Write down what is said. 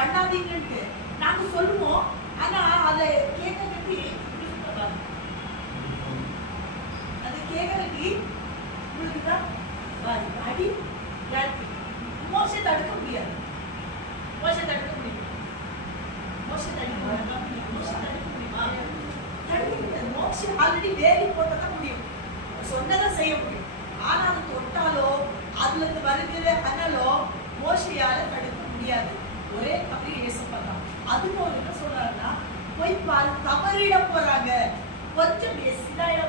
பண்ணாதீங்கன்ட்டு நாங்க சொல்லுவோம். ஆனா அதை கேட்க கட்டி அது கேட்க கட்டி உங்களுக்கு தான் அடி மோசை தடுக்க முடியாது. மோசை தடுக்க முடியும். மோசை தடுக்க முடியுமா? தடுக்க முடியாது. மோசை ஆல்ரெடி வேலி போட்டதான் முடியும். சொன்னதை செய்ய முடியும். ஆனா அது தொட்டாலோ அதுல இருந்து வருகிற அனலோ மோசையால தடுக்க முடியாது. ஒரே கபரி ஏசப்பா தான். அதுக்கு அவர் என்ன சொல்றாருன்னா, போய் பாரு, தவறிட போறாங்க, கொஞ்சம் எசிதாயிட